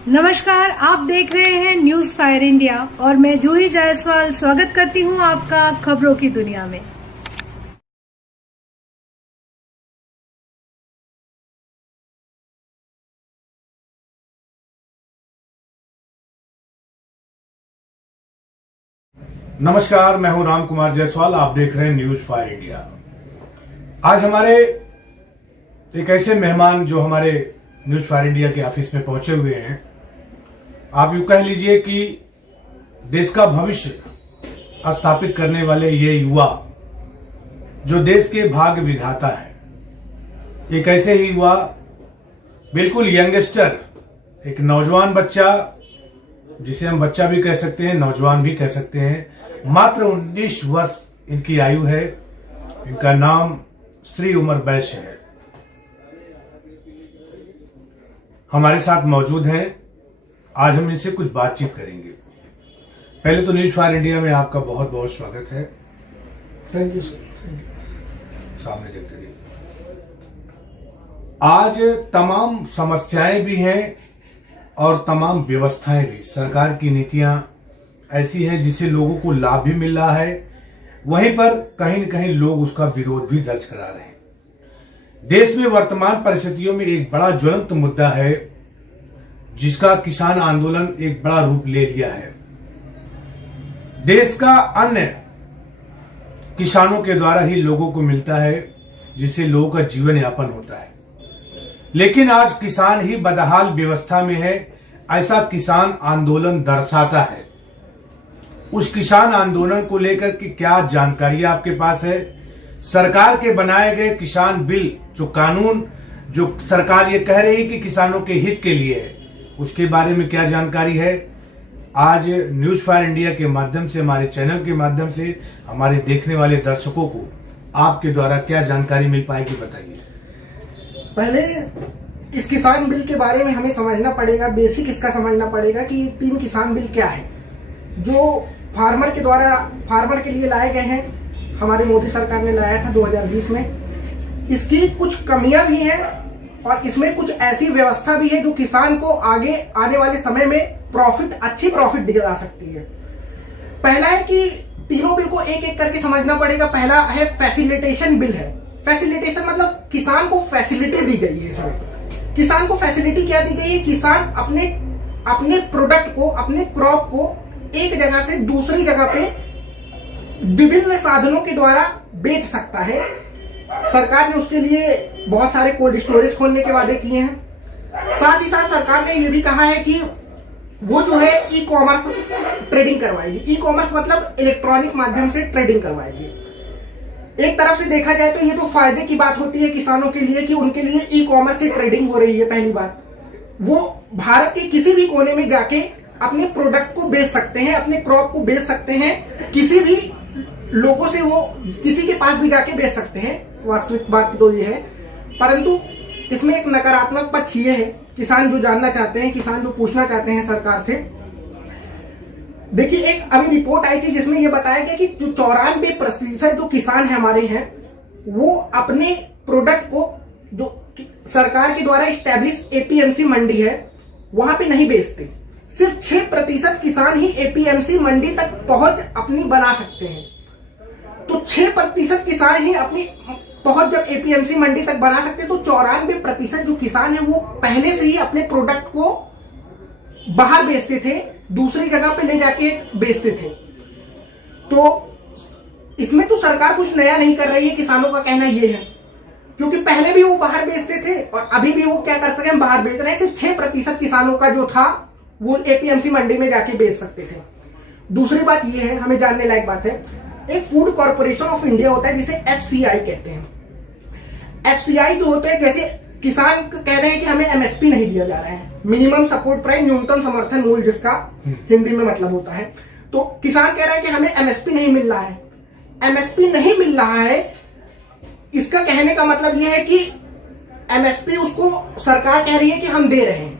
नमस्कार, आप देख रहे हैं न्यूज फायर इंडिया और मैं जूही जायसवाल स्वागत करती हूं आपका खबरों की दुनिया में। नमस्कार, मैं हूं राम कुमार जायसवाल। आप देख रहे हैं न्यूज फायर इंडिया। आज हमारे एक ऐसे मेहमान जो हमारे न्यूज फायर इंडिया के ऑफिस में पहुंचे हुए हैं, आप यूं कह लीजिए कि देश का भविष्य स्थापित करने वाले ये युवा जो देश के भाग्य विधाता है, एक ऐसे ही युवा, बिल्कुल यंगस्टर, एक नौजवान बच्चा, जिसे हम बच्चा भी कह सकते हैं, नौजवान भी कह सकते हैं। मात्र 19 वर्ष इनकी आयु है। इनका नाम श्री उमर बैश है। हमारे साथ मौजूद हैं। आज हम इनसे कुछ बातचीत करेंगे। पहले तो न्यूज फायर इंडिया में आपका बहुत बहुत स्वागत है। Thank you sir. सामने देखते रहिए। आज तमाम समस्याएं भी हैं और तमाम व्यवस्थाएं भी। सरकार की नीतियां ऐसी हैं जिससे लोगों को लाभ भी मिल रहा है, वहीं पर कहीं न कहीं लोग उसका विरोध भी दर्ज करा रहे हैं। देश में वर्तमान परिस्थितियों में एक बड़ा ज्वलंत मुद्दा है जिसका किसान आंदोलन एक बड़ा रूप ले लिया है। देश का अन्न किसानों के द्वारा ही लोगों को मिलता है, जिससे लोगों का जीवन यापन होता है। लेकिन आज किसान ही बदहाल व्यवस्था में है, ऐसा किसान आंदोलन दर्शाता है। उस किसान आंदोलन को लेकर के क्या जानकारी आपके पास है? सरकार के बनाए गए किसान बिल, जो कानून, जो सरकार ये कह रही है कि किसानों के हित के लिए है, उसके बारे में क्या जानकारी है? आज न्यूज फायर इंडिया के माध्यम से, हमारे चैनल के माध्यम से हमारे देखने वाले दर्शकों को आपके द्वारा क्या जानकारी मिल पाएगी, बताइए। पहले इस किसान बिल के बारे में हमें समझना पड़ेगा, बेसिक इसका समझना पड़ेगा कि 3 किसान बिल क्या है जो फार्मर के द्वारा फार्मर के लिए लाए गए हैं। हमारी मोदी सरकार ने लाया था 2020 में। इसकी कुछ कमियां भी हैं और इसमें कुछ ऐसी व्यवस्था भी है जो किसान को आगे आने वाले समय में अच्छी प्रॉफिट दिला सकती है। पहला है कि तीनों बिल को एक एक करके समझना पड़ेगा। पहला है फैसिलिटेशन बिल है। फैसिलिटेशन मतलब किसान को फैसिलिटी दी गई है। इसमें किसान को फैसिलिटी क्या दी गई है? किसान अपने प्रोडक्ट को, अपने क्रॉप को एक जगह से दूसरी जगह पे विभिन्न साधनों के द्वारा बेच सकता है। सरकार ने उसके लिए बहुत सारे कोल्ड स्टोरेज खोलने के वादे किए हैं। साथ ही साथ सरकार ने यह भी कहा है कि वो जो है ई कॉमर्स ट्रेडिंग करवाएगी। ई कॉमर्स मतलब इलेक्ट्रॉनिक माध्यम से ट्रेडिंग करवाएगी। एक तरफ से देखा जाए तो ये तो फायदे की बात होती है किसानों के लिए कि उनके लिए ई कॉमर्स से ट्रेडिंग हो रही है। पहली बात, वो भारत के किसी भी कोने में जाके अपने प्रोडक्ट को बेच सकते हैं, अपने क्रॉप को बेच सकते हैं। किसी भी लोगों से वो किसी के पास भी जाके बेच सकते हैं। वास्तविक बात तो ये है, परंतु इसमें एक नकारात्मक पक्ष ये है। किसान जो जानना चाहते हैं, किसान जो पूछना चाहते हैं सरकार से, देखिए एक अभी रिपोर्ट आई थी जिसमें यह बताया गया कि जो 94% जो किसान है हमारे हैं, वो अपने प्रोडक्ट को जो सरकार के द्वारा स्टैब्लिश एपीएमसी मंडी है वहां पे नहीं बेचते। सिर्फ 6% किसान ही एपीएमसी मंडी तक पहुंच अपनी बना सकते हैं। तो 6% किसान ही अपनी पहुंच जब एपीएमसी मंडी तक बना सकते हैं, तो 94% जो किसान है वो पहले से ही अपने प्रोडक्ट को बाहर बेचते थे, दूसरी जगह पे ले जाके बेचते थे। तो इसमें तो सरकार कुछ नया नहीं कर रही है, किसानों का कहना यह है, क्योंकि पहले भी वो बाहर बेचते थे और अभी भी वो क्या करते हैं, बाहर बेच रहे हैं। सिर्फ 6% किसानों का जो था वो एपीएमसी मंडी में जाके बेच सकते थे। दूसरी बात यह है, हमें जानने लायक बात है, एक फूड कॉर्पोरेशन ऑफ इंडिया होता है जिसे एफसीआई कहते हैं। एफसीआई जो होते हैं, जैसे किसान कह रहे हैं कि हमें एमएसपी नहीं दिया जा रहा है, मिनिमम सपोर्ट प्राइस, न्यूनतम समर्थन मूल्य, जिसका हिंदी में मतलब होता है। तो किसान कह रहा है कि हमें एमएसपी नहीं मिल रहा है। एमएसपी नहीं मिल रहा है, इसका कहने का मतलब यह है कि एमएसपी उसको सरकार कह रही है कि हम दे रहे हैं,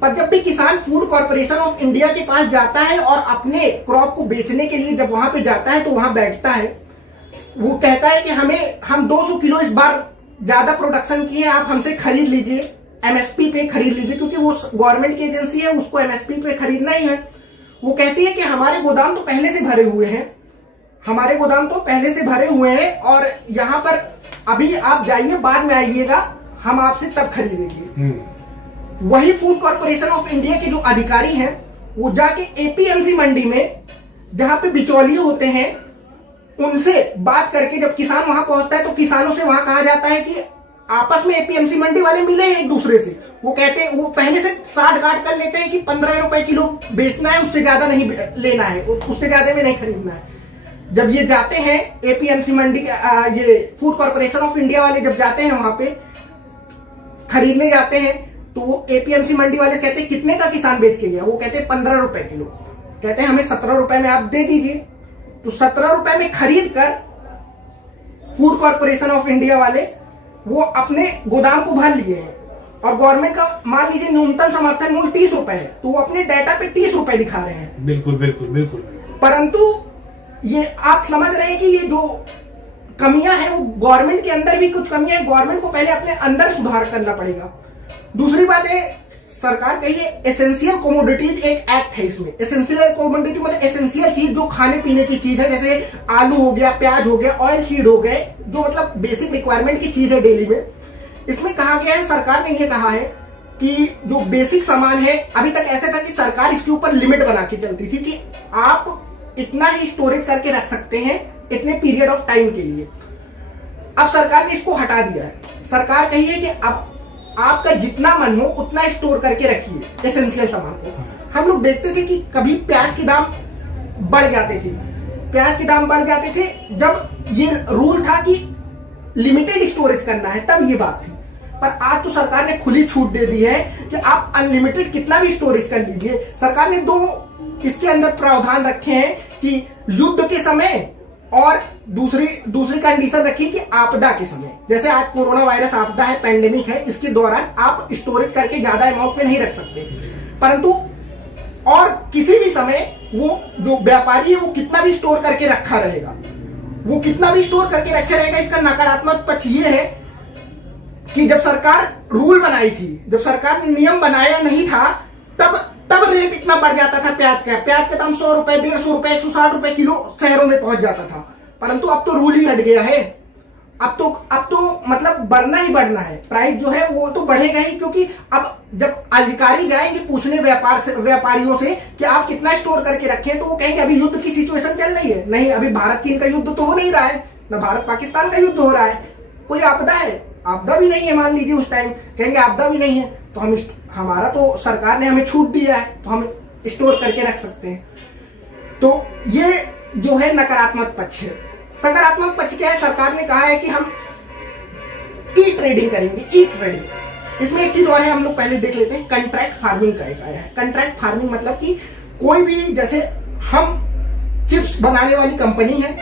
पर जब भी किसान फूड कॉर्पोरेशन ऑफ इंडिया के पास जाता है और अपने क्रॉप को बेचने के लिए जब वहां पे जाता है तो वहां बैठता है, वो कहता है कि हम 200 किलो इस बार ज्यादा प्रोडक्शन किए, आप हमसे खरीद लीजिए, एमएसपी पे खरीद लीजिए, क्योंकि वो गवर्नमेंट की एजेंसी है, उसको एमएसपी पे खरीदना ही है। वो कहती है कि हमारे गोदाम तो पहले से भरे हुए हैं, हमारे गोदाम तो पहले से भरे हुए हैं, और यहाँ पर अभी आप जाइए, बाद में आइएगा, हम आपसे तब खरीदेंगे। वही फूड कॉर्पोरेशन ऑफ इंडिया के जो अधिकारी हैं, वो जाके एपीएमसी मंडी में, जहां पे बिचौलिए होते हैं, उनसे बात करके जब किसान वहां पहुंचता है तो किसानों से वहां कहा जाता है कि आपस में एपीएमसी मंडी वाले मिले हैं एक दूसरे से। वो कहते हैं, वो पहले से साठ गांठ कर लेते हैं कि 15 रुपए किलो बेचना है, उससे ज्यादा नहीं लेना है, उससे ज्यादा में नहीं खरीदना है। जब ये जाते हैं एपीएमसी मंडी, ये फूड कॉर्पोरेशन ऑफ इंडिया वाले जब जाते हैं वहां पे खरीदने जाते हैं, तो वो एपीएमसी मंडी वाले कहते हैं कितने का किसान बेच के गया? वो कहते हैं 15 रुपए किलो। कहते हैं हमें 17 रुपए में आप दे दीजिए। तो 17 रुपए में खरीद कर फूड कॉर्पोरेशन ऑफ इंडिया वाले वो अपने गोदाम को भर लिए हैं, और गवर्नमेंट का मान लीजिए न्यूनतम समर्थन मूल्य 30 रुपए है, तो वो अपने डाटा पे 30 रुपए दिखा रहे हैं। बिल्कुल बिल्कुल बिल्कुल। परंतु ये आप समझ रहे हैं कि ये जो कमियां हैं, वो गवर्नमेंट के अंदर भी कुछ कमियां हैं। गवर्नमेंट को पहले अपने अंदर सुधार करना पड़ेगा। दूसरी बात है, सरकार कही है एसेंशियल कमोडिटीज एक एक्ट है। इसमें एसेंशियल कमोडिटी मतलब एसेंशियल चीज, जो खाने पीने की चीज है, जैसे आलू हो गया, प्याज हो गया, ऑयल सीड हो गए, जो मतलब बेसिक रिक्वायरमेंट की चीज है डेली में। इसमें कहा गया है, सरकार ने यह कहा है कि जो बेसिक सामान है, अभी तक ऐसा था कि सरकार इसके ऊपर लिमिट बना के चलती थी कि आप इतना ही स्टोरेज करके रख सकते हैं इतने पीरियड ऑफ टाइम के लिए। अब सरकार ने इसको हटा दिया है। सरकार कही है कि अब आपका जितना मन हो उतना स्टोर करके रखिए एसेंशियल सामान को। हम लोग देखते थे कि कभी प्याज के दाम बढ़ जाते थे, प्याज के दाम बढ़ जाते थे जब ये रूल था कि लिमिटेड स्टोरेज करना है, तब ये बात थी। पर आज तो सरकार ने खुली छूट दे दी है कि आप अनलिमिटेड कितना भी स्टोरेज कर लीजिए। सरकार ने दो इसके अंदर प्रावधान रखे हैं कि युद्ध के समय, और दूसरी कंडीशन रखी कि आपदा के समय। जैसे आज कोरोना वायरस आपदा है, पैंडेमिक है, इसके दौरान आप स्टोरेज करके ज्यादा अमाउंट में नहीं रख सकते, परंतु और किसी भी समय वो जो व्यापारी है वो कितना भी स्टोर करके रखा रहेगा, वो कितना भी स्टोर करके रखा रहेगा। इसका नकारात्मक पक्ष ये है कि जब सरकार रूल बनाई थी, जब सरकार ने नियम बनाया नहीं था, तब रेट इतना बढ़ जाता था प्याज का दाम 100 रुपए, 150 रुपए, 160 रुपए किलो शहरों में पहुंच जाता था। परंतु अब तो रूल ही हट गया है। अब तो मतलब बढ़ना ही बढ़ना है, प्राइस जो है वो तो बढ़ेगा ही, क्योंकि अब जब अधिकारी जाएंगे पूछने व्यापारियों से कि आप कितना स्टोर करके रखें, तो वो कहेंगे अभी युद्ध की सिचुएशन चल रही है। नहीं, अभी भारत चीन का युद्ध तो हो नहीं रहा है, ना भारत पाकिस्तान का युद्ध हो रहा है, कोई आपदा है, आपदा भी नहीं है। मान लीजिए उस टाइम कहेंगे आपदा भी नहीं है, तो हमारा तो सरकार ने हमें छूट दिया है, तो हम स्टोर करके रख सकते हैं। तो ये जो है नकारात्मक पक्ष है। सकारात्मक पक्ष क्या है? सरकार ने कहा है कि हम ई ट्रेडिंग करेंगे, ई ट्रेडिंग। इसमें एक चीज और है, हम लोग पहले देख लेते हैं। कंट्रैक्ट फार्मिंग का एक आया है। कंट्रैक्ट फार्मिंग मतलब कि कोई भी, जैसे हम चिप्स बनाने वाली कंपनी है,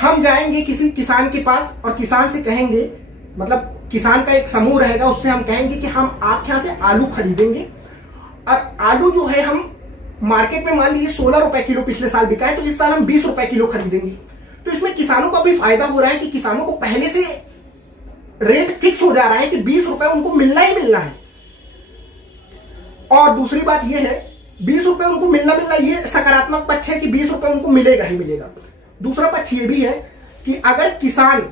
हम जाएंगे किसी किसान के पास और किसान से कहेंगे, मतलब किसान का एक समूह रहेगा, उससे हम कहेंगे कि हम आपके यहां से आलू खरीदेंगे, और आलू जो है हम मार्केट में मान लीजिए 16 रुपए किलो पिछले साल बिका है, तो इस साल हम 20 रुपए किलो खरीदेंगे। तो इसमें किसानों का भी फायदा हो रहा है कि किसानों को पहले से रेट फिक्स हो जा रहा है कि 20 रुपए उनको मिलना ही मिलना है। और दूसरी बात यह है, 20 रुपए उनको मिलना, ये सकारात्मक पक्ष है कि 20 रुपए उनको मिलेगा ही मिलेगा। दूसरा पक्ष ये भी है कि अगर किसान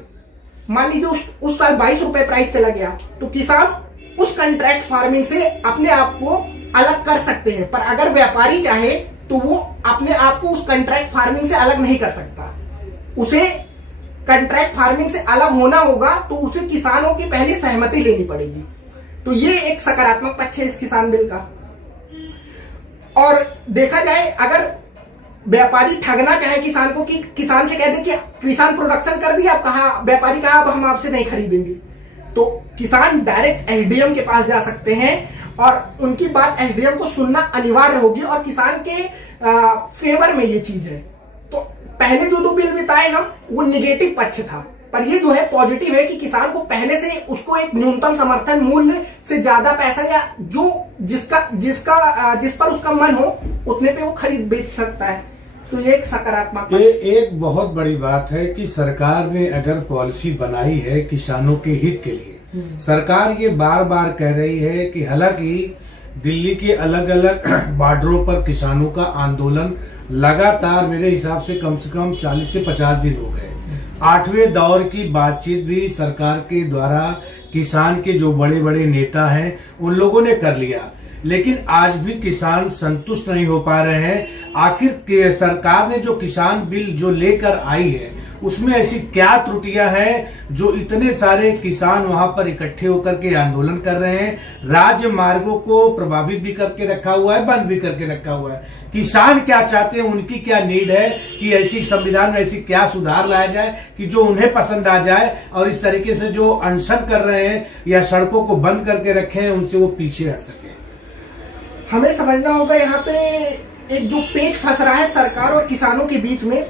मान लीजिए उस साल 22 रुपए प्राइस चला गया, तो किसान उस कंट्रैक्ट फार्मिंग से अपने आप को अलग कर सकते हैं। पर अगर व्यापारी चाहे तो वो अपने आप को उस कंट्रैक्ट फार्मिंग से अलग नहीं कर सकता। उसे कंट्रैक्ट फार्मिंग से अलग होना होगा तो उसे किसानों की पहले सहमति लेनी पड़ेगी। तो ये एक सकारात्मक पक्ष है इस किसान बिल का। और देखा जाए, अगर व्यापारी ठगना चाहे किसान को, कि किसान से कह दे कि किसान प्रोडक्शन कर दिया, अब कहा व्यापारी कहा अब हम आपसे नहीं खरीदेंगे, तो किसान डायरेक्ट एसडीएम के पास जा सकते हैं और उनकी बात एसडीएम को सुनना अनिवार्य होगी, और किसान के फेवर में ये चीज है। तो पहले जो दो बिल बताए हम, वो निगेटिव पक्ष था, पर ये जो है पॉजिटिव है कि किसान को पहले से उसको एक न्यूनतम समर्थन मूल्य से ज्यादा पैसा, या जो जिस पर उसका मन हो उतने पे वो खरीद बेच सकता है। तो ये एक सकारात्मक, ये एक बहुत बड़ी बात है कि सरकार ने अगर पॉलिसी बनाई है किसानों के हित के लिए, सरकार ये बार बार कह रही है कि हालांकि दिल्ली के अलग अलग बॉर्डरों पर किसानों का आंदोलन लगातार मेरे हिसाब से कम 40 से 50 दिन हो गए। 8वें दौर की बातचीत भी सरकार के द्वारा किसान के जो बड़े बड़े नेता हैं उन लोगों ने कर लिया, लेकिन आज भी किसान संतुष्ट नहीं हो पा रहे हैं। आखिर सरकार ने जो किसान बिल जो लेकर आई है उसमें ऐसी क्या त्रुटियां हैं जो इतने सारे किसान वहां पर इकट्ठे होकर के आंदोलन कर रहे हैं। राज्य मार्गों को प्रभावित भी करके रखा हुआ है, बंद भी करके रखा हुआ है। किसान क्या चाहते हैं, उनकी क्या नीड है कि ऐसी संविधान में ऐसी क्या सुधार लाया जाए कि जो उन्हें पसंद आ जाए, और इस तरीके से जो अनशन कर रहे हैं या सड़कों को बंद करके रखे हैं उनसे वो पीछे हट सके। हमें समझना होगा यहाँ पे एक जो पेच फंस रहा है सरकार और किसानों के बीच में,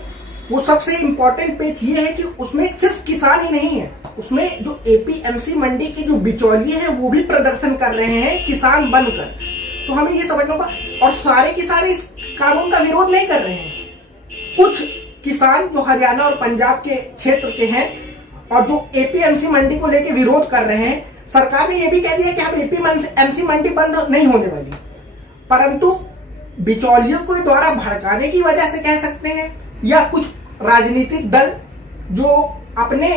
वो सबसे इम्पोर्टेंट पेच ये है कि उसमें सिर्फ किसान ही नहीं है, उसमें जो एपीएमसी मंडी के जो बिचौलिए हैं वो भी प्रदर्शन कर रहे हैं किसान बनकर। तो हमें ये समझना होगा, और सारे किसान इस कानून का विरोध नहीं कर रहे हैं। कुछ किसान जो हरियाणा और पंजाब के क्षेत्र के हैं और जो एपीएमसी मंडी को लेकर विरोध कर रहे हैं, सरकार ने यह भी कह दिया कि हम एपीएमसी मंडी बंद नहीं होने वाली, परंतु बिचौलियों को द्वारा भड़काने की वजह से कह सकते हैं, या कुछ राजनीतिक दल जो अपने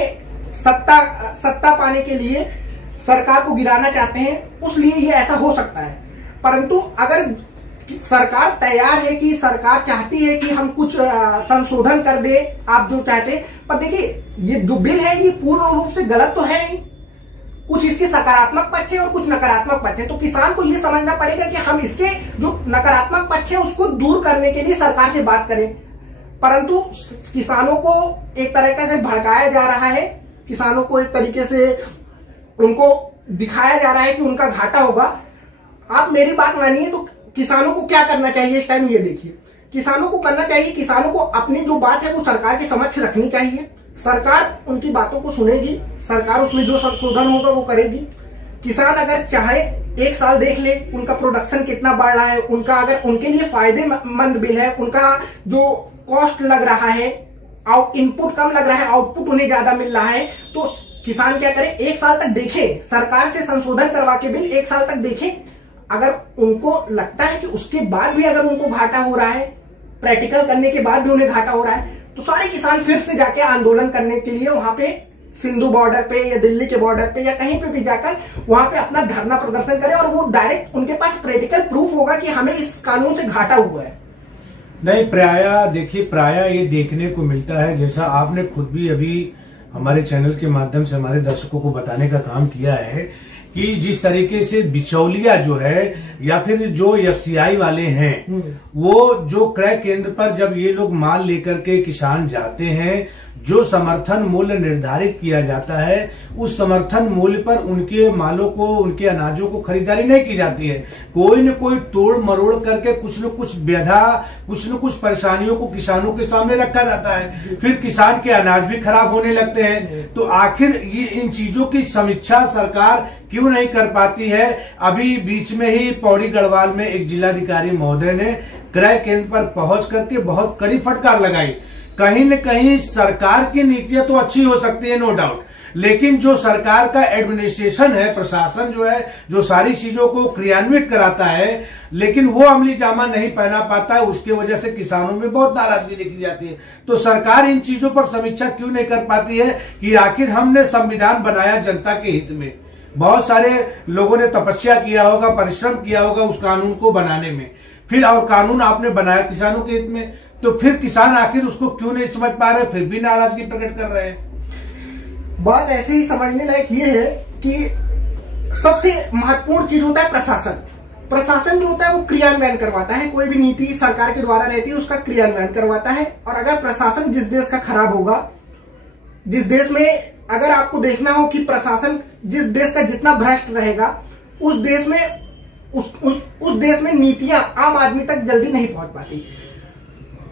सत्ता पाने के लिए सरकार को गिराना चाहते हैं, उसलिए ये ऐसा हो सकता है। परंतु अगर सरकार तैयार है कि सरकार चाहती है कि हम कुछ संशोधन कर दे, आप जो चाहते हैं, पर देखिए ये जो बिल है ये पूर्ण रूप से गलत तो है नहीं, कुछ इसके सकारात्मक पक्ष है और कुछ नकारात्मक पक्ष है। तो किसान को ये समझना पड़ेगा कि हम इसके जो नकारात्मक पक्ष है उसको दूर करने के लिए सरकार से बात करें, परंतु किसानों को एक तरीके से भड़काया जा रहा है, किसानों को एक तरीके से उनको दिखाया जा रहा है कि उनका घाटा होगा। आप मेरी बात मानिए तो किसानों को क्या करना चाहिए इस टाइम, ये देखिए किसानों को करना चाहिए, किसानों को अपनी जो बात है वो सरकार के समक्ष रखनी चाहिए। सरकार उनकी बातों को सुनेगी, सरकार उसमें जो संशोधन होगा वो करेगी। किसान अगर चाहे 1 साल देख ले उनका प्रोडक्शन कितना बढ़ रहा है, उनका अगर उनके लिए फायदेमंद बिल है, उनका जो कॉस्ट लग रहा है, इनपुट कम लग रहा है, आउटपुट उन्हें ज्यादा मिल रहा है, तो किसान क्या करे, 1 साल तक देखे, सरकार से संशोधन करवा के बिल 1 साल तक देखे। अगर उनको लगता है कि उसके बाद भी अगर उनको घाटा हो रहा है, प्रैक्टिकल करने के बाद भी उन्हें घाटा हो रहा है, तो सारे किसान फिर से जाके आंदोलन करने के लिए वहां पे सिंधु बॉर्डर पे या दिल्ली के बॉर्डर पे या कहीं पे भी जाकर वहां पे अपना धरना प्रदर्शन करें, और वो डायरेक्ट उनके पास प्रैक्टिकल प्रूफ होगा कि हमें इस कानून से घाटा हुआ है। नहीं, प्राय ये देखने को मिलता है, जैसा आपने खुद भी अभी हमारे चैनल के माध्यम से हमारे दर्शकों को बताने का काम किया है कि जिस तरीके से बिचौलिया जो है या फिर जो एफसीआई वाले हैं, वो जो क्रय केंद्र पर जब ये लोग माल लेकर के किसान जाते हैं, जो समर्थन मूल्य निर्धारित किया जाता है उस समर्थन मूल्य पर उनके मालों को, उनके अनाजों को खरीदारी नहीं की जाती है। कोई न कोई तोड़ मरोड़ करके कुछ न कुछ व्यधा, कुछ न कुछ परेशानियों को किसानों के सामने रखा जाता है, फिर किसान के अनाज भी खराब होने लगते हैं। तो आखिर ये इन चीजों की समीक्षा सरकार क्यों नहीं कर पाती है? अभी बीच में ही पौड़ी गढ़वाल में एक जिलाधिकारी महोदय ने क्रय केंद्र पर पहुंच करके बहुत कड़ी फटकार लगाई। कहीं न कहीं सरकार की नीतियां तो अच्छी हो सकती है, नो डाउट, लेकिन जो सरकार का एडमिनिस्ट्रेशन है, प्रशासन जो है, जो सारी चीजों को क्रियान्वित कराता है, लेकिन वो अमली जामा नहीं पहना पाता है, उसकी वजह से किसानों में बहुत नाराजगी देखी जाती है। तो सरकार इन चीजों पर समीक्षा क्यों नहीं कर पाती है कि आखिर हमने संविधान बनाया जनता के हित में, बहुत सारे लोगों ने तपस्या किया होगा, परिश्रम किया होगा उस कानून को बनाने में, फिर और कानून आपने बनाया किसानों के हित में, तो फिर किसान आखिर उसको क्यों नहीं समझ पा रहे, फिर भी नाराजगी प्रकट कर रहे हैं। बात ऐसे ही समझने लायक ये है कि सबसे महत्वपूर्ण चीज होता है प्रशासन। प्रशासन जो होता है वो क्रियान्वयन करवाता है, कोई भी नीति सरकार के द्वारा रहती है उसका क्रियान्वयन करवाता है। और अगर प्रशासन जिस देश का खराब होगा, जिस देश में अगर आपको देखना हो कि प्रशासन जिस देश का जितना भ्रष्ट रहेगा, उस देश में नीतियां आम आदमी तक जल्दी नहीं पहुंच पाती।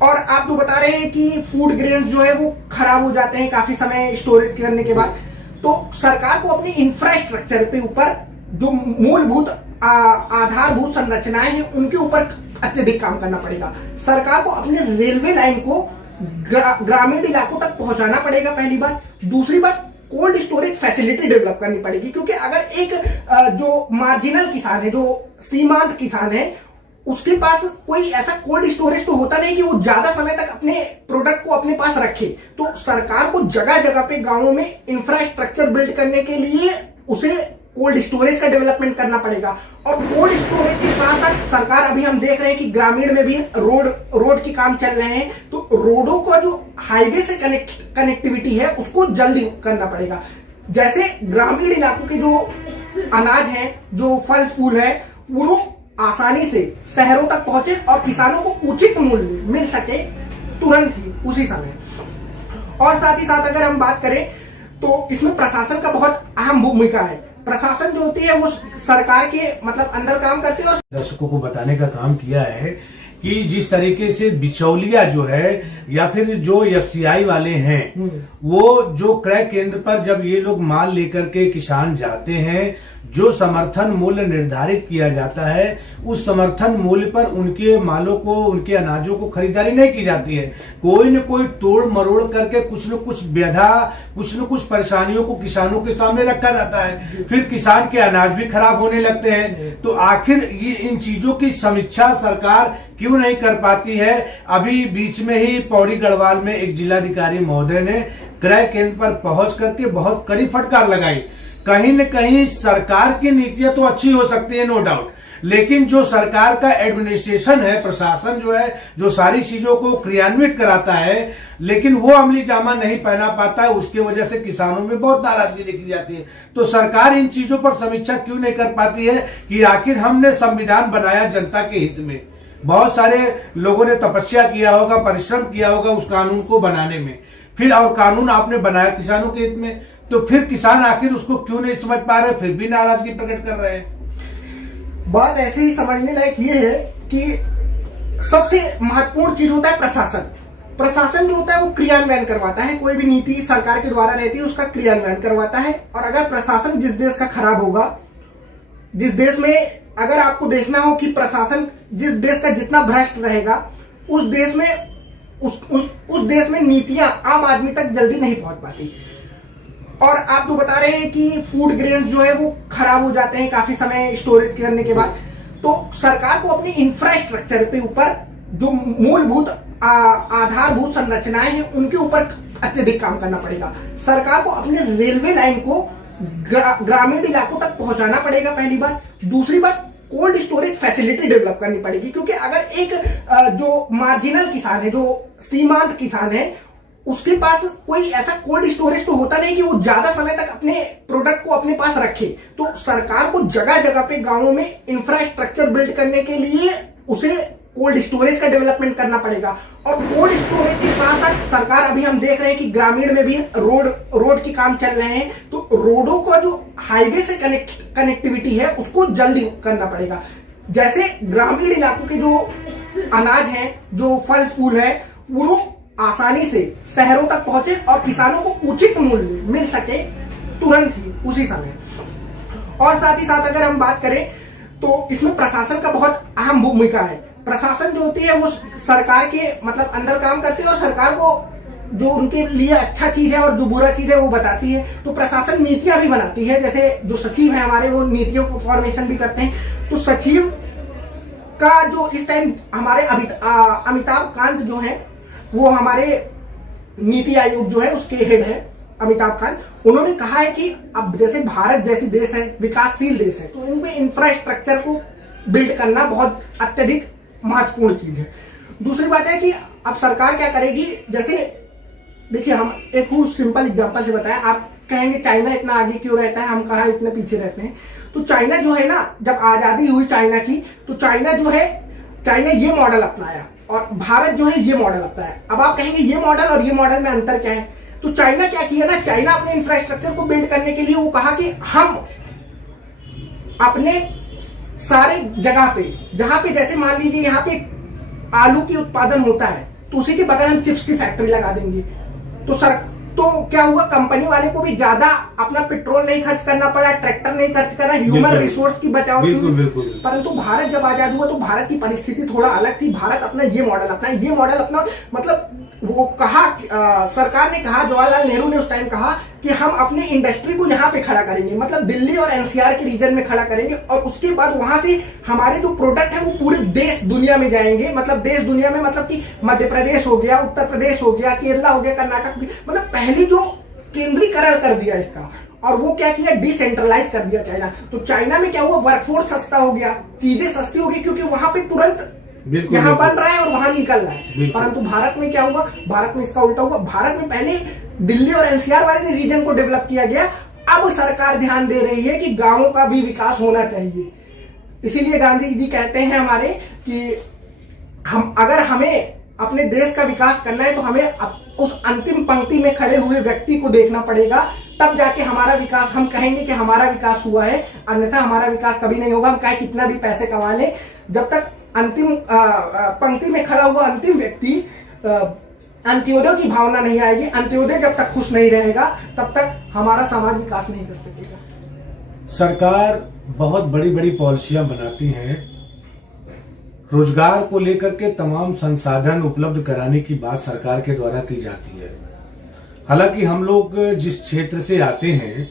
और आप जो बता रहे हैं कि फूड ग्रेन्स जो है वो खराब हो जाते हैं काफी समय स्टोरेज करने के बाद, तो सरकार को अपनी इंफ्रास्ट्रक्चर पे ऊपर जो मूलभूत आधारभूत संरचनाएं हैं उनके ऊपर अत्यधिक काम करना पड़ेगा। सरकार को अपने रेलवे लाइन को ग्रामीण इलाकों तक पहुंचाना पड़ेगा, पहली बात। दूसरी बात, कोल्ड स्टोरेज फैसिलिटी डेवलप करनी पड़ेगी, क्योंकि अगर एक जो मार्जिनल किसान है, जो सीमांत किसान है, उसके पास कोई ऐसा कोल्ड स्टोरेज तो होता नहीं कि वो ज्यादा समय तक अपने प्रोडक्ट को अपने पास रखे। तो सरकार को जगह जगह पे गांवों में इंफ्रास्ट्रक्चर बिल्ड करने के लिए उसे कोल्ड स्टोरेज का डेवलपमेंट करना पड़ेगा। और कोल्ड स्टोरेज के साथ साथ सरकार, अभी हम देख रहे हैं कि ग्रामीण में भी रोड के काम चल रहे हैं, तो रोडों का जो हाईवे से कनेक्टिविटी है उसको जल्दी करना पड़ेगा। जैसे ग्रामीण इलाकों के जो अनाज है, जो फल फूल है, वो आसानी से शहरों तक पहुंचे और किसानों को उचित मूल्य मिल सके तुरंत ही उसी समय। और साथ ही साथ अगर हम बात करें तो इसमें प्रशासन का बहुत अहम भूमिका है। प्रशासन जो होती है वो सरकार के मतलब अंदर काम करती है और दर्शकों को बताने का काम किया है कि जिस तरीके से बिचौलिया जो है या फिर जो एफसीआई वाले हैं, वो जो क्रय केंद्र पर जब ये लोग माल लेकर के किसान जाते हैं, जो समर्थन मूल्य निर्धारित किया जाता है, उस समर्थन मूल्य पर उनके मालों को, उनके अनाजों को खरीदारी नहीं की जाती है। कोई न कोई तोड़ मरोड़ करके कुछ न कुछ व्यधा, कुछ न कुछ परेशानियों को किसानों के सामने रखा जाता है, फिर किसान के अनाज भी खराब होने लगते हैं। तो आखिर ये इन चीजों की समीक्षा सरकार क्यों नहीं कर पाती है? अभी बीच में ही पौड़ी गढ़वाल में एक जिलाधिकारी महोदय ने क्रय केंद्र पर पहुंच करके बहुत कड़ी फटकार लगाई। कहीं न कहीं सरकार की नीतियां तो अच्छी हो सकती है, नो डाउट, लेकिन जो सरकार का एडमिनिस्ट्रेशन है, प्रशासन जो है, जो सारी चीजों को क्रियान्वित कराता है, लेकिन वो अमली जामा नहीं पहना पाता है, उसकी वजह से किसानों में बहुत नाराजगी देखी जाती है। तो सरकार इन चीजों पर समीक्षा क्यों नहीं कर पाती है कि आखिर हमने संविधान बनाया जनता के हित में, बहुत सारे लोगों ने तपस्या किया होगा, परिश्रम किया होगा उस कानून को बनाने में, फिर और कानून आपने बनाया किसानों के हित में, तो फिर किसान आखिर उसको क्यों नहीं समझ पा रहे, फिर भी नाराजगी प्रकट कर रहे हैं। बात ऐसे ही समझने लायक ये है कि सबसे महत्वपूर्ण चीज होता है प्रशासन। प्रशासन जो होता है वो क्रियान्वयन करवाता है, कोई भी नीति सरकार के द्वारा रहती है उसका क्रियान्वयन करवाता है। और अगर प्रशासन जिस देश का खराब होगा, जिस देश में अगर आपको देखना हो कि प्रशासन जिस देश का जितना भ्रष्ट रहेगा, उस देश में नीतियां आम आदमी तक जल्दी नहीं पहुंच पाती। और आप जो बता रहे हैं कि फूड ग्रेन्स जो है वो खराब हो जाते हैं काफी समय स्टोरेज करने के बाद, तो सरकार को अपनी इंफ्रास्ट्रक्चर पे ऊपर जो मूलभूत आधारभूत संरचनाएं हैं उनके ऊपर अत्यधिक काम करना पड़ेगा। सरकार को अपने रेलवे लाइन को ग्रामीण इलाकों तक पहुंचाना पड़ेगा, पहली बात। दूसरी बात, कोल्ड स्टोरेज फैसिलिटी डेवलप करनी पड़ेगी, क्योंकि अगर एक जो मार्जिनल किसान है, जो सीमांत किसान है, उसके पास कोई ऐसा कोल्ड स्टोरेज तो होता नहीं कि वो ज्यादा समय तक अपने प्रोडक्ट को अपने पास रखे। तो सरकार को जगह जगह पे गांवों में इंफ्रास्ट्रक्चर बिल्ड करने के लिए उसे कोल्ड स्टोरेज का डेवलपमेंट करना पड़ेगा। और कोल्ड स्टोरेज के साथ साथ सरकार, अभी हम देख रहे हैं कि ग्रामीण में भी रोड के काम चल रहे हैं, तो रोडों का जो हाईवे से कनेक्टिविटी है उसको जल्दी करना पड़ेगा। जैसे ग्रामीण इलाकों के जो अनाज है, जो फल फूल है, वो आसानी से शहरों तक पहुंचे और किसानों को उचित मूल्य मिल सके तुरंत ही उसी समय। और साथ ही साथ अगर हम बात करें तो इसमें प्रशासन का बहुत अहम भूमिका है। प्रशासन जो होती है वो सरकार के मतलब अंदर काम करती है और सरकार को जो उनके लिए अच्छा चीज है और जो बुरा चीज है वो बताती है। तो प्रशासन नीतियां भी बनाती है, जैसे जो सचिव है हमारे, वो नीतियों को फॉर्मेशन भी करते हैं। तो सचिव का जो इस टाइम हमारे अमिताभ कांत जो है, वो हमारे नीति आयोग जो है उसके हेड है अमिताभ कांत। उन्होंने कहा है कि अब जैसे भारत जैसी देश है, विकासशील देश है, तो इनमें इंफ्रास्ट्रक्चर को बिल्ड करना बहुत अत्यधिक महत्वपूर्ण चीज है। दूसरी बात है कि अब सरकार क्या करेगी, जैसे देखिए हम एक सिंपल एग्जांपल से बताएं। आप कहेंगे चाइना इतना आगे क्यों रहता है, हम कहाँ इतने पीछे रहते हैं। तो चाइना जो है ना, जब आजादी हुई चाइना की, तो चाइना जो है, चाइना ये मॉडल अपनाया और भारत जो है ये मॉडल अपनाया। अब आप कहेंगे ये मॉडल और ये मॉडल में अंतर क्या है? तो चाइना क्या किया ना, चाइना अपने इंफ्रास्ट्रक्चर को बिल्ड करने के लिए वो कहा कि हम अपने सारे जगह पे, जहां पे जैसे मान लीजिए यहाँ पे आलू की उत्पादन होता है, तो उसी के बगल हम चिप्स की फैक्ट्री लगा देंगे। तो क्या हुआ, कंपनी वाले को भी ज्यादा अपना पेट्रोल नहीं खर्च करना पड़ा, ट्रैक्टर नहीं खर्च करना, ह्यूमन रिसोर्स की बचाव की। परंतु भारत जब आजाद हुआ तो भारत की परिस्थिति थोड़ा अलग थी। भारत अपना ये मॉडल अपना मतलब वो कहा, सरकार ने कहा, जवाहरलाल नेहरू ने उस टाइम कहा कि हम अपने इंडस्ट्री को यहाँ पे खड़ा करेंगे, मतलब दिल्ली और एनसीआर के रीजन में खड़ा करेंगे, और उसके बाद वहां से हमारे जो प्रोडक्ट है वो पूरे देश दुनिया में जाएंगे। मतलब देश दुनिया में, मतलब कि मध्य प्रदेश हो गया, उत्तर प्रदेश हो गया, केरला हो गया, कर्नाटक हो गया, मतलब पहली जो केंद्रीकरण कर दिया इसका, और वो क्या किया, डिसेंट्रलाइज कर दिया चाइना। तो चाइना में क्या हुआ, वर्कफोर्स सस्ता हो गया, चीजें सस्ती हो गई, क्योंकि वहां पे तुरंत यहाँ बन रहा है और वहां निकल रहा है। परंतु भारत में क्या हुआ, भारत में इसका उल्टा हुआ। भारत में पहले दिल्ली और एनसीआर वाले रीजन को डेवलप किया गया, अब सरकार ध्यान दे रही है कि गांवों का भी विकास होना चाहिए। इसीलिए गांधी जी कहते हैं हमारे कि अगर हमें अपने देश का विकास करना है तो हमें उस अंतिम पंक्ति में खड़े हुए व्यक्ति को देखना पड़ेगा, तब जाके हमारा विकास, हम कहेंगे कि हमारा विकास हुआ है, अन्यथा हमारा विकास कभी नहीं होगा। हम चाहे कितना भी पैसे कमा लें, जब तक अंतिम पंक्ति में खड़ा हुआ अंतिम व्यक्ति अंत्योदय की भावना नहीं आएगी, अंत्योदय जब तक खुश नहीं रहेगा, तब तक हमारा समाज विकास नहीं कर सकेगा। सरकार बहुत बड़ी बड़ी पॉलिसियां बनाती हैं, रोजगार को लेकर के तमाम संसाधन उपलब्ध कराने की बात सरकार के द्वारा की जाती है। हालांकि हम लोग जिस क्षेत्र से आते हैं,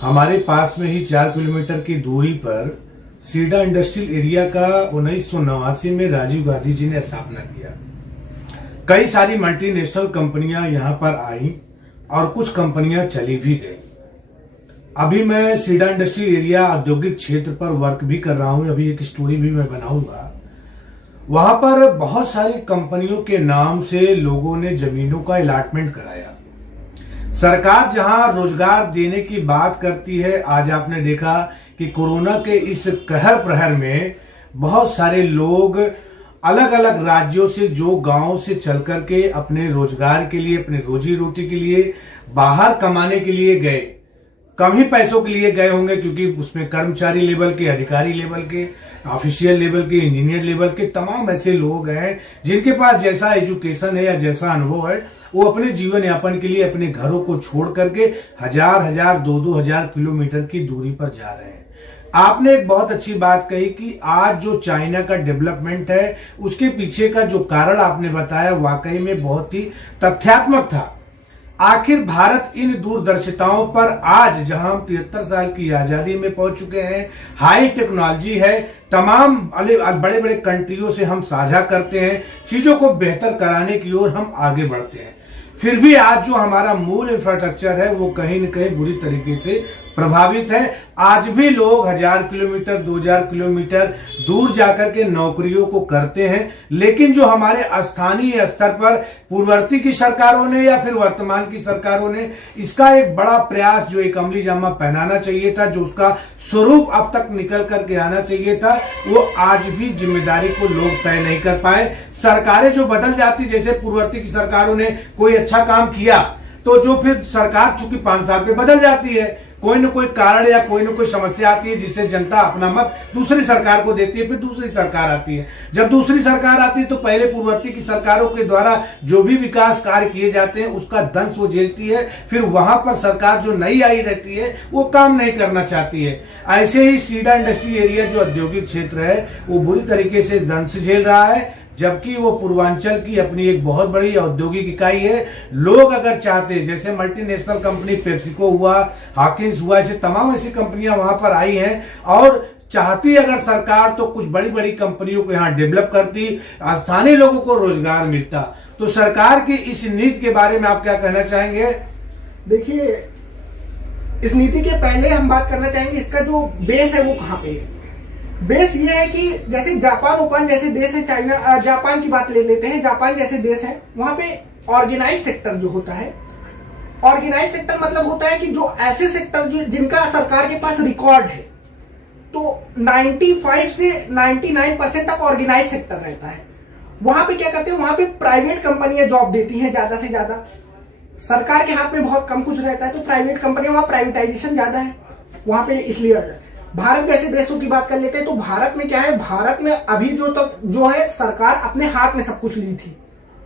हमारे पास में ही 4 किलोमीटर की दूरी पर सीडा इंडस्ट्रियल एरिया का 1989 में राजीव गांधी जी ने स्थापना किया। कई सारी मल्टीनेशनल कंपनियां यहां पर आई और कुछ कंपनियां चली भी गई। अभी मैं सीडा इंडस्ट्रियल एरिया औद्योगिक क्षेत्र पर वर्क भी कर रहा हूं, अभी एक स्टोरी भी मैं बनाऊंगा। वहां पर बहुत सारी कंपनियों के नाम से लोगों ने जमीनों का अलॉटमेंट कराया। सरकार जहां रोजगार देने की बात करती है, आज आपने देखा कि कोरोना के इस कहर प्रहर में बहुत सारे लोग अलग अलग राज्यों से, जो गांव से चल करके अपने रोजगार के लिए, अपने रोजी रोटी के लिए बाहर कमाने के लिए गए, कम ही पैसों के लिए गए होंगे, क्योंकि उसमें कर्मचारी लेवल के, अधिकारी लेवल के, ऑफिशियल लेवल के, इंजीनियर लेवल के तमाम ऐसे लोग हैं जिनके पास जैसा एजुकेशन है या जैसा अनुभव है, वो अपने जीवन यापन के लिए अपने घरों को छोड़ करके हजार 2-2 किलोमीटर की दूरी पर जा रहे हैं। आपने एक बहुत अच्छी बात कही कि आज जो चाइना का डेवलपमेंट है, उसके पीछे का जो कारण आपने बताया वाकई में बहुत ही तथ्यात्मक था। आखिर भारत इन दूरदर्शिताओं पर आज जहां हम 73 साल की आजादी में पहुंच चुके हैं, हाई टेक्नोलॉजी है, तमाम बड़े बड़े कंट्रियों से हम साझा करते हैं, चीजों को बेहतर कराने की ओर हम आगे बढ़ते हैं, फिर भी आज जो हमारा मूल इंफ्रास्ट्रक्चर है वो कहीं न कहीं बुरी तरीके से प्रभावित है। आज भी लोग 1000 किलोमीटर 2000 किलोमीटर दूर जाकर के नौकरियों को करते हैं, लेकिन जो हमारे स्थानीय स्तर पर पूर्ववर्ती की सरकारों ने या फिर वर्तमान की सरकारों ने इसका एक बड़ा प्रयास, जो एक अमली जामा पहनाना चाहिए था, जो उसका स्वरूप अब तक निकल करके आना चाहिए था, वो आज भी जिम्मेदारी को लोग तय नहीं कर पाए। सरकारें जो बदल जाती, जैसे पूर्ववर्ती की सरकारों ने कोई अच्छा काम किया तो जो फिर सरकार चूंकि 5 साल पे बदल जाती है, कोई न कोई कारण या कोई न कोई समस्या आती है जिससे जनता अपना मत दूसरी सरकार को देती है, फिर दूसरी सरकार आती है। जब दूसरी सरकार आती है तो पहले पूर्ववर्ती की सरकारों के द्वारा जो भी विकास कार्य किए जाते हैं उसका दंश वो झेलती है, फिर वहां पर सरकार जो नई आई रहती है वो काम नहीं करना चाहती है। ऐसे ही सीडा इंडस्ट्रियल एरिया जो औद्योगिक क्षेत्र है वो बुरी तरीके से दंश झेल रहा है, जबकि वो पूर्वांचल की अपनी एक बहुत बड़ी औद्योगिक इकाई है। लोग अगर चाहते, जैसे मल्टीनेशनल कंपनी पेप्सिको हुआ, हॉकिंस हुआ, ऐसे तमाम ऐसी कंपनियां वहां पर आई हैं, और चाहती अगर सरकार तो कुछ बड़ी बड़ी कंपनियों को यहाँ डेवलप करती, स्थानीय लोगों को रोजगार मिलता। तो सरकार की इस नीति के बारे में आप क्या कहना चाहेंगे? देखिए, इस नीति के पहले हम बात करना चाहेंगे इसका जो बेस है वो कहाँ पे है। बेस ये है कि जैसे जापान जैसे देश है, चाइना, जापान की बात ले लेते हैं। जापान जैसे देश है, वहां पे ऑर्गेनाइज सेक्टर जो होता है, ऑर्गेनाइज सेक्टर मतलब होता है कि जो ऐसे सेक्टर जिनका सरकार के पास रिकॉर्ड है, तो 95 से 99% तक ऑर्गेनाइज सेक्टर रहता है। वहां पे क्या करते हैं, वहां पे प्राइवेट कंपनियां जॉब देती हैं ज्यादा से ज्यादा, सरकार के हाथ में बहुत कम कुछ रहता है, तो प्राइवेट कंपनियां, वहां प्राइवेटाइजेशन ज्यादा है वहां पे। इसलिए भारत जैसे देशों की बात कर लेते हैं, तो भारत में क्या है, भारत में अभी जो है सरकार अपने हाथ में सब कुछ ली थी,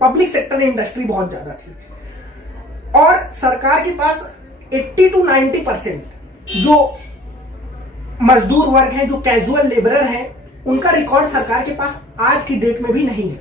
पब्लिक सेक्टर इंडस्ट्री बहुत ज्यादा थी, और सरकार के पास 80 to 90% जो मजदूर वर्ग है, जो कैजुअल लेबरर है, उनका रिकॉर्ड सरकार के पास आज की डेट में भी नहीं है।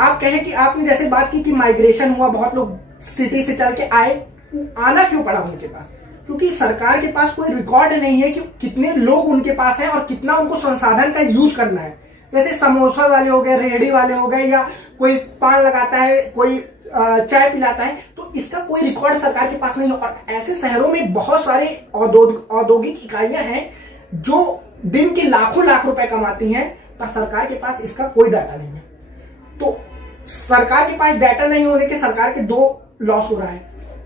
आप कहें कि आपने जैसे बात की कि माइग्रेशन हुआ, बहुत लोग सिटी से चल के आए, वो आना क्यों पड़ा उनके पास? क्योंकि सरकार के पास कोई रिकॉर्ड नहीं है कि कितने लोग उनके पास है और कितना उनको संसाधन का यूज करना है। जैसे समोसा वाले हो गए, रेहड़ी वाले हो गए, या कोई पान लगाता है, कोई चाय पिलाता है, तो इसका कोई रिकॉर्ड सरकार के पास नहीं है। और ऐसे शहरों में बहुत सारे औद्योगिक इकाइयां हैं जो दिन के लाखों लाख रुपए कमाती हैं, पर सरकार के पास इसका कोई डाटा नहीं है। तो सरकार के पास डाटा नहीं होने के सरकार के दो लॉस हो रहा है।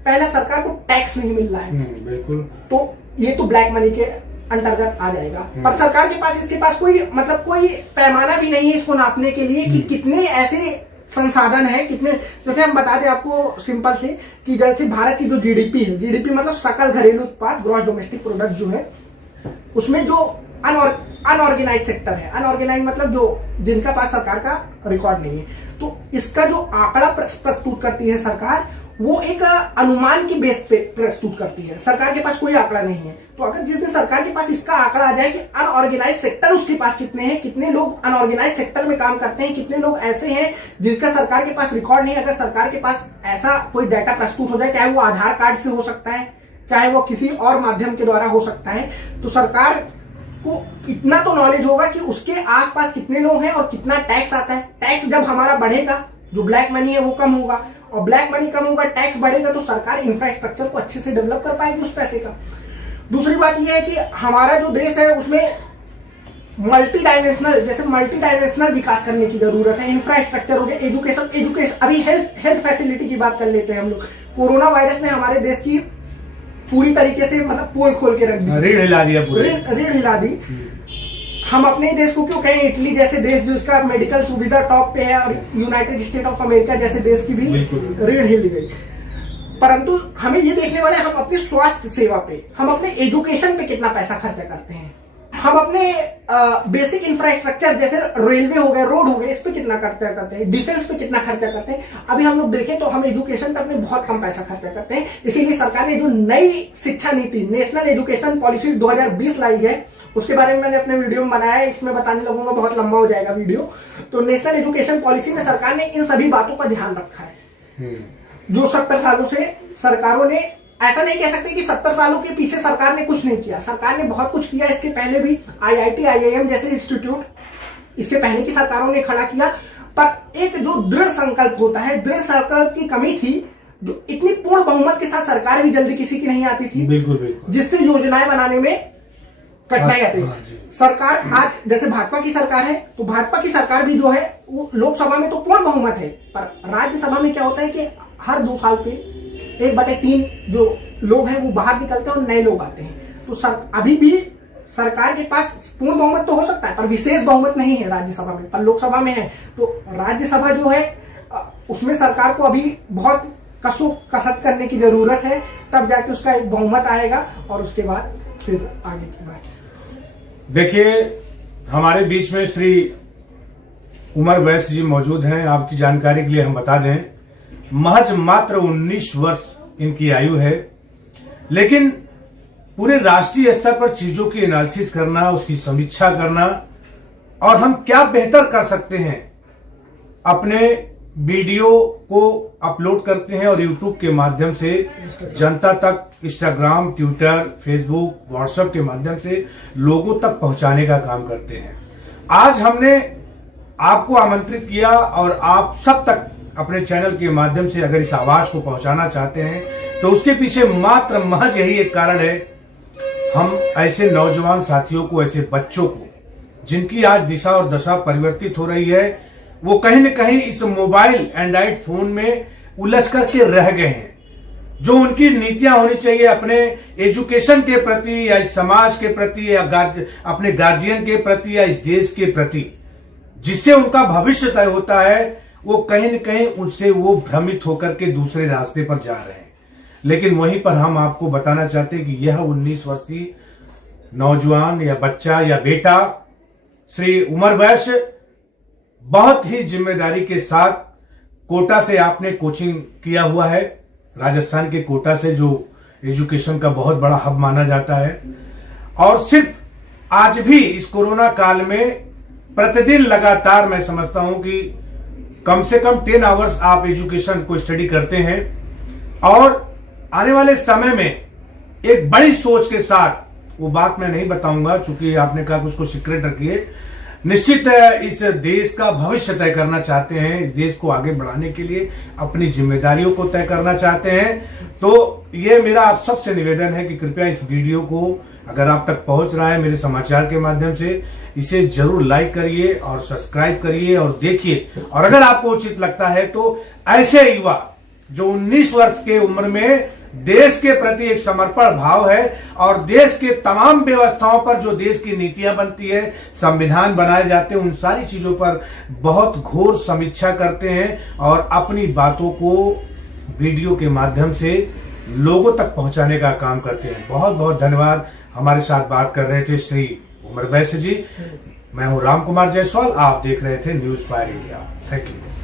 पहला, सरकार को टैक्स नहीं मिल रहा है, बिल्कुल, तो ये तो ब्लैक मनी के अंतर्गत आ जाएगा। पर सरकार के पास इसके पास कोई कोई पैमाना भी नहीं है इसको नापने के लिए कि कितने ऐसे संसाधन है, कितने। जैसे हम बता दें आपको सिंपल से कि जैसे भारत की जो जीडीपी है, जीडीपी मतलब सकल घरेलू उत्पाद, ग्रॉस डोमेस्टिक प्रोडक्ट जो है, उसमें जो अनऑर्गेनाइज सेक्टर है, अनऑर्गेनाइज मतलब जो जिनका पास सरकार का रिकॉर्ड नहीं है, तो इसका जो आंकड़ा प्रस्तुत करती है सरकार, वो एक अनुमान की बेस पे प्रस्तुत करती है। सरकार के पास कोई आंकड़ा नहीं है। तो अगर जिस दिन सरकार के पास इसका आंकड़ा आ जाए कि अनऑर्गेनाइज सेक्टर उसके पास कितने हैं, कितने लोग अनऑर्गेनाइज सेक्टर में काम करते हैं, कितने लोग ऐसे हैं जिसका सरकार के पास रिकॉर्ड नहीं है, अगर सरकार के पास ऐसा कोई डाटा प्रस्तुत हो जाए, चाहे वो आधार कार्ड से हो सकता है, चाहे वो किसी और माध्यम के द्वारा हो सकता है, तो सरकार को इतना तो नॉलेज होगा कि उसके आसपास कितने लोग हैं और कितना टैक्स आता है। टैक्स जब हमारा बढ़ेगा, जो ब्लैक मनी है वो कम होगा, और ब्लैक मनी कम होगा, टैक्स बढ़ेगा, तो सरकार इंफ्रास्ट्रक्चर को अच्छे से डेवलप कर पाएगी उस पैसे का। दूसरी बात यह है कि हमारा जो देश है उसमें मल्टी डायमेंशनल विकास करने की जरूरत है। इंफ्रास्ट्रक्चर हो गया, एजुकेशन, अभी हेल्थ फैसिलिटी की बात कर लेते हैं हम लोग। कोरोना वायरस ने हमारे देश की पूरी तरीके से पोल खोल के रख दी, रीढ़ हिला दी। हम अपने देश को क्यों कहें, इटली जैसे देश जिसका मेडिकल सुविधा टॉप पे है, और यूनाइटेड स्टेट ऑफ अमेरिका जैसे देश की भी रीढ़ हिल गई। परंतु हमें ये देखने वाले हम अपनी स्वास्थ्य सेवा पे, हम अपने एजुकेशन पे कितना पैसा खर्चा करते हैं, हम अपने बेसिक इंफ्रास्ट्रक्चर जैसे रेलवे हो गए, रोड हो गए, इस पे कितना खर्चा करते हैं, डिफेंस पे कितना खर्चा करते हैं। अभी हम लोग देखें तो हम एजुकेशन पे अपने बहुत कम पैसा खर्चा करते हैं। इसीलिए सरकार ने जो नई शिक्षा नीति, नेशनल एजुकेशन पॉलिसी 2020 लाई है, उसके बारे में मैंने अपने वीडियो में बनाया है, इसमें बताने लगूंगा, बहुत लंबा हो जाएगा वीडियो। तो नेशनल एजुकेशन पॉलिसी में सरकार ने इन सभी बातों का ध्यान रखा है। जो 70 सालों से सरकारों ने, ऐसा नहीं कह सकते कि 70 सालों के पीछे सरकार ने कुछ नहीं किया, सरकार ने बहुत कुछ किया। इसके पहले भी IIT, IIM जैसे इंस्टीट्यूट इसके पहले की सरकारों ने खड़ा किया, पर एक जो दृढ़ संकल्प होता है, दृढ़ संकल्प की कमी थी। जो इतनी पूर्ण बहुमत के साथ सरकार भी जल्दी किसी की नहीं आती थी, बिल्कुल, जिससे योजनाएं बनाने में कठिनाई आती है। सरकार आज जैसे भाजपा की सरकार है, तो भाजपा की सरकार भी जो है वो लोकसभा में तो पूर्ण बहुमत है, पर राज्यसभा में क्या होता है कि हर 2 साल पे 1/3 जो लोग हैं वो बाहर निकलते हैं और नए लोग आते हैं। तो अभी भी सरकार के पास पूर्ण बहुमत तो हो सकता है, पर विशेष बहुमत नहीं है राज्यसभा में, पर लोकसभा में है। तो राज्यसभा जो है उसमें सरकार को अभी बहुत कसरत करने की जरूरत है, तब जाके उसका एक बहुमत आएगा, और उसके बाद फिर आगे की बात। देखिए, हमारे बीच में श्री उमर वैश्य जी मौजूद हैं। आपकी जानकारी के लिए हम बता दें, महज मात्र 19 वर्ष इनकी आयु है, लेकिन पूरे राष्ट्रीय स्तर पर चीजों की एनालिसिस करना, उसकी समीक्षा करना, और हम क्या बेहतर कर सकते हैं, अपने वीडियो को अपलोड करते हैं और यूट्यूब के माध्यम से जनता तक, इंस्टाग्राम, ट्विटर, फेसबुक, व्हाट्सएप के माध्यम से लोगों तक पहुंचाने का काम करते हैं। आज हमने आपको आमंत्रित किया, और आप सब तक अपने चैनल के माध्यम से अगर इस आवाज को पहुंचाना चाहते हैं, तो उसके पीछे मात्र महज यही एक कारण है। हम ऐसे नौजवान साथियों को, ऐसे बच्चों को, जिनकी आज दिशा और दशा परिवर्तित हो रही है, वो कहीं न कहीं इस मोबाइल एंड्रॉइड फोन में उलझ करके रह गए हैं। जो उनकी नीतियां होनी चाहिए अपने एजुकेशन के प्रति, या इस समाज के प्रति, या अपने गार्जियन के प्रति, या इस देश के प्रति, जिससे उनका भविष्य तय होता है, वो कहीं न कहीं उनसे वो भ्रमित होकर के दूसरे रास्ते पर जा रहे हैं। लेकिन वहीं पर हम आपको बताना चाहते हैं कि यह 19 वर्षीय नौजवान या बच्चा या बेटा श्री उमर वैश्य बहुत ही जिम्मेदारी के साथ कोटा से आपने कोचिंग किया हुआ है, राजस्थान के कोटा से, जो एजुकेशन का बहुत बड़ा हब माना जाता है, और सिर्फ आज भी इस कोरोना काल में प्रतिदिन लगातार मैं समझता हूं कि कम से कम 10 आवर्स आप एजुकेशन को स्टडी करते हैं, और आने वाले समय में एक बड़ी सोच के साथ, वो बात मैं नहीं बताऊंगा चूंकि आपने कहा कि उसको सीक्रेट रखिए, निश्चित इस देश का भविष्य तय करना चाहते हैं, इस देश को आगे बढ़ाने के लिए अपनी जिम्मेदारियों को तय करना चाहते हैं। तो ये मेरा आप सबसे निवेदन है कि कृपया इस वीडियो को, अगर आप तक पहुंच रहा है मेरे समाचार के माध्यम से, इसे जरूर लाइक करिए और सब्सक्राइब करिए और देखिए। और अगर आपको उचित लगता है तो ऐसे युवा जो 19 वर्ष के उम्र में देश के प्रति एक समर्पण भाव है और देश के तमाम व्यवस्थाओं पर, जो देश की नीतियां बनती है, संविधान बनाए जाते हैं, उन सारी चीजों पर बहुत घोर समीक्षा करते हैं और अपनी बातों को वीडियो के माध्यम से लोगों तक पहुंचाने का काम करते हैं। बहुत बहुत धन्यवाद। हमारे साथ बात कर रहे थे श्री उमर वैश्य जी। मैं हूं राम कुमार जायसवाल, आप देख रहे थे news fire India. Thank you.